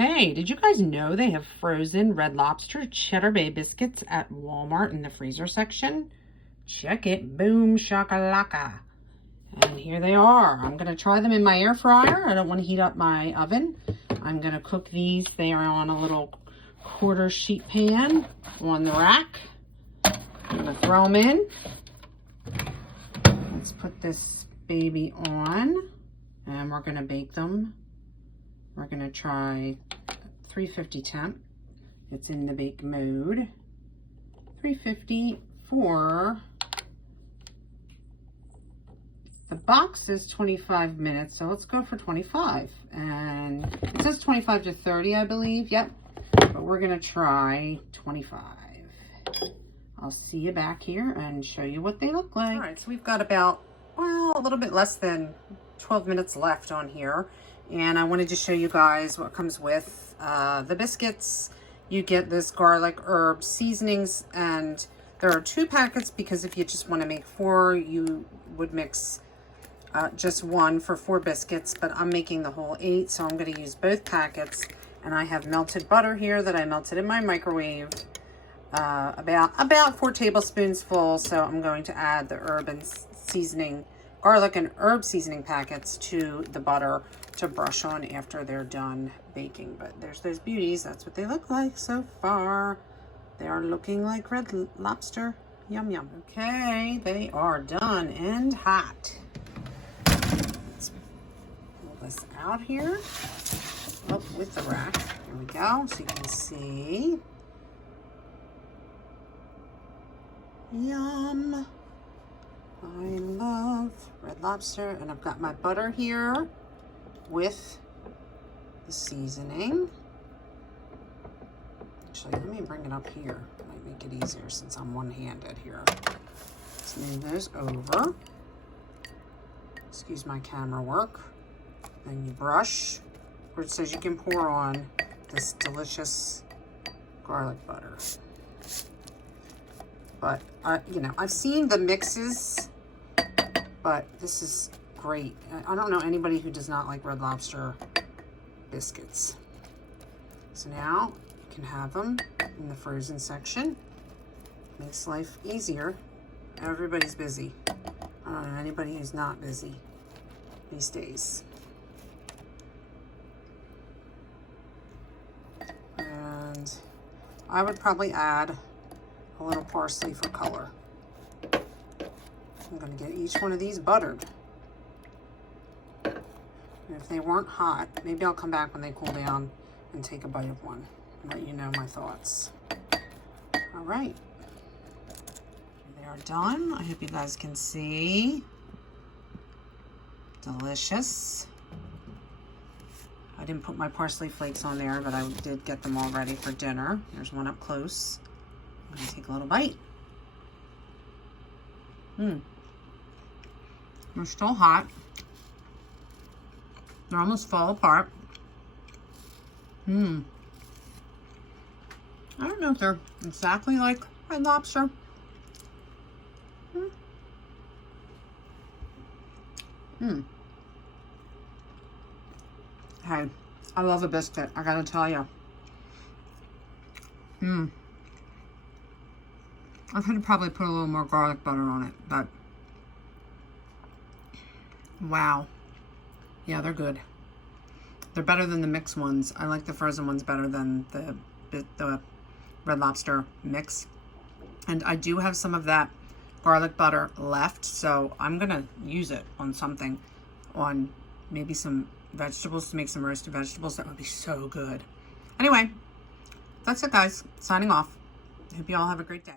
Hey, did you guys know they have frozen Red Lobster Cheddar Bay Biscuits at Walmart in the freezer section? Check it. Boom shakalaka. And here they are. I'm going to try them in my air fryer. I don't want to heat up my oven. I'm going to cook these. They are on a little quarter sheet pan on the rack. I'm going to throw them in. Let's put this baby on and we're going to bake them. We're going to try 350 temp. It's in the bake mode. 350 for the box is 25 minutes, so let's go for 25. And it says 25 to 30, I believe. Yep. But we're going to try 25. I'll see you back here and show you what they look like. All right, so we've got about, well, a little bit less than 12 minutes left on here. And I wanted to show you guys what comes with the biscuits. You get this garlic herb seasonings, and there are 2 packets because if you just want to make 4, you would mix just 1 for 4 biscuits, but I'm making the whole 8, so I'm going to use both packets. And I have melted butter here that I melted in my microwave, about 4 tablespoons full. So I'm going to add the herb and seasoning, garlic and herb seasoning packets to the butter to brush on after they're done baking. But there's those beauties. That's what they look like so far. They are looking like Red Lobster. Yum, yum. Okay, they are done and hot. Let's pull this out here. Up with the rack. There we go. So you can see. Yum. I love Red Lobster. And I've got my butter here with the seasoning. Actually, let me bring it up here. Might make it easier since I'm one-handed here. Let's move those over. Excuse my camera work. Then you brush where it says you can pour on this delicious garlic butter. But, you know, I've seen the mixes, but this is great. I don't know anybody who does not like Red Lobster biscuits. So now you can have them in the frozen section. Makes life easier. Everybody's busy. I don't know anybody who's not busy these days. And I would probably add a little parsley for color. I'm going to get each one of these buttered. And if they weren't hot, maybe I'll come back when they cool down and take a bite of one and let you know my thoughts. All right. They are done. I hope you guys can see. Delicious. I didn't put my parsley flakes on there, but I did get them all ready for dinner. There's one up close. I'm going to take a little bite. They're still hot. They almost fall apart. I don't know if they're exactly like Red Lobster. Hey, I love a biscuit, I gotta tell you. I could have probably put a little more garlic butter on it, but wow. Yeah, they're good. They're better than the mixed ones. I like the frozen ones better than the Red Lobster mix. And I do have some of that garlic butter left, so I'm gonna use it on something, on maybe some vegetables, to make some roasted vegetables. That would be so good. Anyway, that's it, guys. Signing off. Hope you all have a great day.